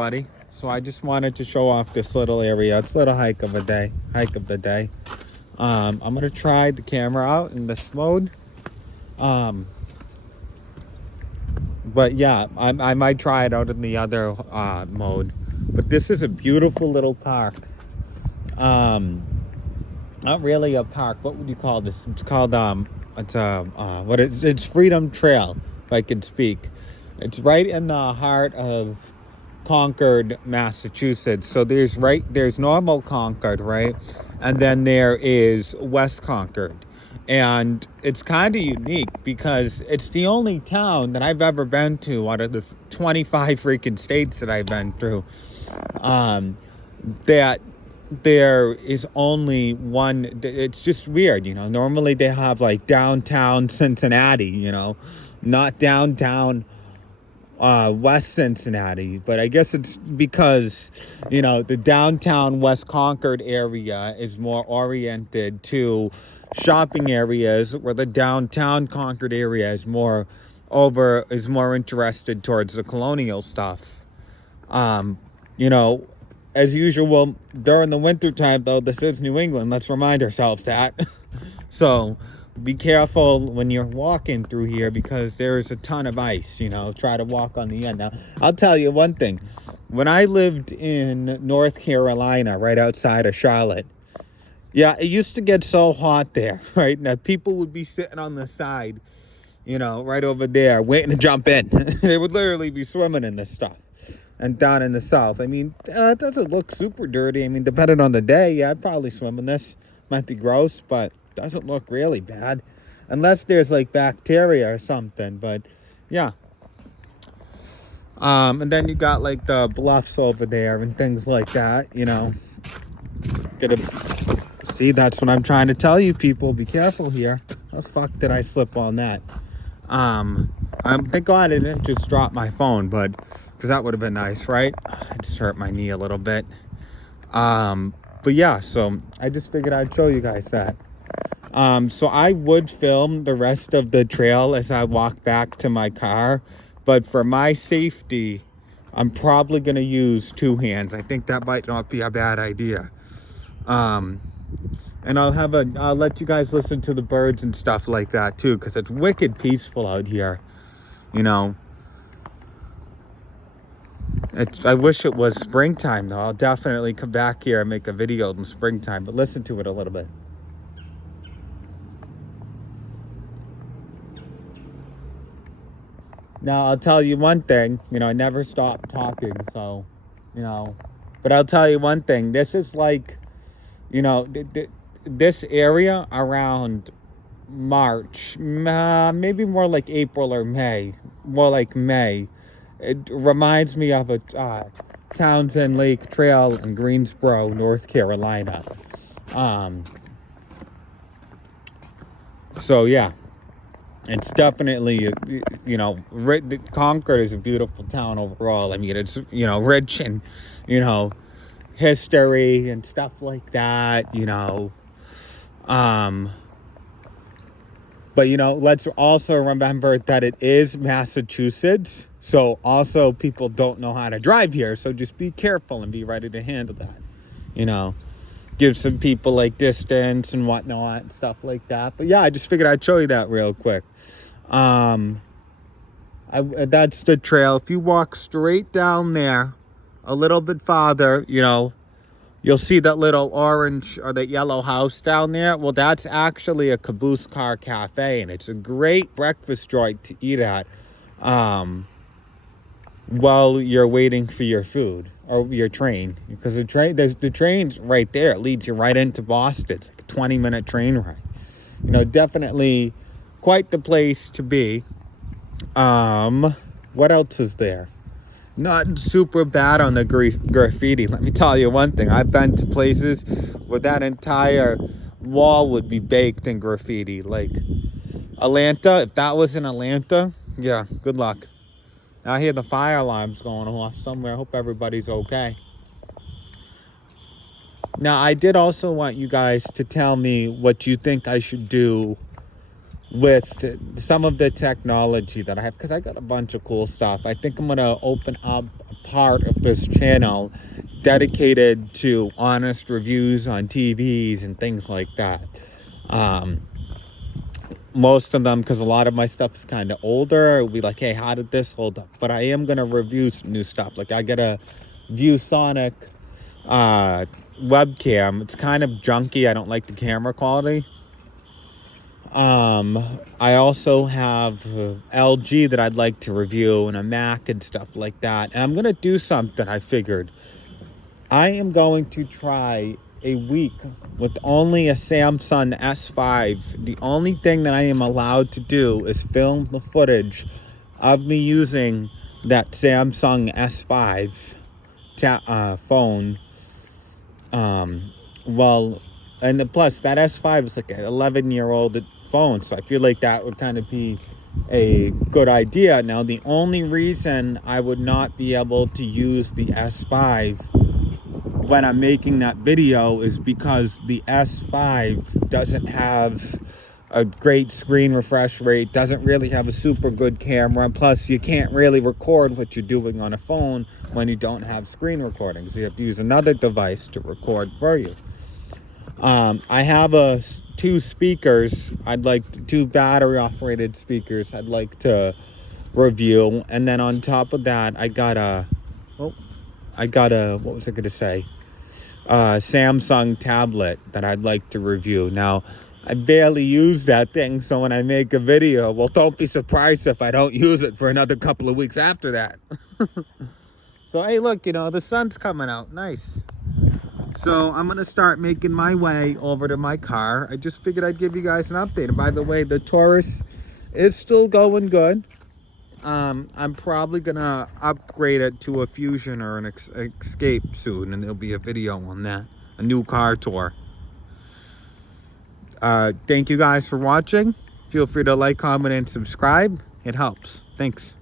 Buddy, so I just wanted to show off this little area. It's a little hike of the day. I'm gonna try the camera out in this mode. Um, but yeah, I might try it out in the other mode. But this is a beautiful little park. Not really a park. What would you call this? It's called it's Freedom Trail, if I can speak. It's right in the heart of Concord, Massachusetts. So there's normal Concord, right? And then there is West Concord. And it's kind of unique because it's the only town that I've ever been to out of the 25 freaking states that I've been through, that there is only one. It's just weird, normally they have like downtown Cincinnati, not downtown West Cincinnati, but I guess it's because the downtown West Concord area is more oriented to shopping areas, where the downtown Concord area is more interested towards the colonial stuff. As usual during the winter time, though, this is New England, let's remind ourselves that. So be careful when you're walking through here because there's a ton of ice. Try to walk on the end. Now, I'll tell you one thing. When I lived in North Carolina, right outside of Charlotte, yeah, it used to get so hot there, right? Now, people would be sitting on the side, right over there, waiting to jump in. They would literally be swimming in this stuff. And down in the south, it doesn't look super dirty. Depending on the day, yeah, I'd probably swim in this. Might be gross, but doesn't look really bad. Unless there's like bacteria or something, but yeah. And then you got like the bluffs over there and things like that, See, that's what I'm trying to tell you, people. Be careful here. How the fuck did I slip on that? Thank God I didn't just drop my phone, but because that would have been nice, right? I just hurt my knee a little bit. But yeah, so I just figured I'd show you guys that. So I would film the rest of the trail as I walk back to my car, but for my safety, I'm probably gonna use two hands. I think that might not be a bad idea. And I'll let you guys listen to the birds and stuff like that too, because it's wicked peaceful out here. I wish it was springtime though. I'll definitely come back here and make a video in springtime, but listen to it a little bit. Now, I'll tell you one thing, I never stop talking, so, but I'll tell you one thing. This is like, this area around March, maybe more like April or May, more like May. It reminds me of a Townsend Lake Trail in Greensboro, North Carolina. So, yeah. It's definitely, Concord is a beautiful town overall. It's, rich in, history and stuff like that, But, let's also remember that it is Massachusetts. So also people don't know how to drive here. So just be careful and be ready to handle that, give some people like distance and whatnot and stuff like that. But yeah, I just figured I'd show you that real quick. That's the trail. If you walk straight down there a little bit farther, you'll see that little orange or that yellow house down there. Well, that's actually a Caboose Car Cafe, and it's a great breakfast joint to eat at while you're waiting for your food or your train, because the train's right there. It leads you right into Boston. It's like a 20-minute train ride. Definitely quite the place to be. What else is there? Not super bad on the graffiti. Let me tell you one thing. I've been to places where that entire wall would be baked in graffiti. Like Atlanta, if that was in Atlanta, yeah, good luck. I hear the fire alarms going off somewhere. I hope everybody's okay. Now, I did also want you guys to tell me what you think I should do with some of the technology that I have, because I got a bunch of cool stuff. I think I'm gonna open up a part of this channel dedicated to honest reviews on TVs and things like that. Most of them, because a lot of my stuff is kind of older, it'll be like, hey, how did this hold up? But I am gonna review some new stuff. Like I get a ViewSonic webcam. It's kind of junky. I don't like the camera quality. I also have LG that I'd like to review, and a Mac and stuff like that. And I'm gonna do something. I figured I am going to try a week with only a Samsung S5. The only thing that I am allowed to do is film the footage of me using that Samsung S5 phone. Well, and plus that S5 is like an 11-year-old phone, so I feel like that would kind of be a good idea. Now, the only reason I would not be able to use the S5 when I'm making that video is because the S5 doesn't have a great screen refresh rate, doesn't really have a super good camera, and plus you can't really record what you're doing on a phone when you don't have screen recording, so you have to use another device to record for you. I have two speakers. Two battery operated speakers I'd like to review, and then on top of that I got a what was I gonna say, Samsung tablet that I'd like to review. Now, I barely use that thing, so when I make a video, well, don't be surprised if I don't use it for another couple of weeks after that. So hey, look, the sun's coming out. Nice. So I'm gonna start making my way over to my car. I just figured I'd give you guys an update. And by the way, the Taurus is still going good. I'm probably gonna upgrade it to a Fusion or an Escape soon, and there'll be a video on that, a new car tour. Thank you guys for watching. Feel free to like, comment, and subscribe. It helps. Thanks.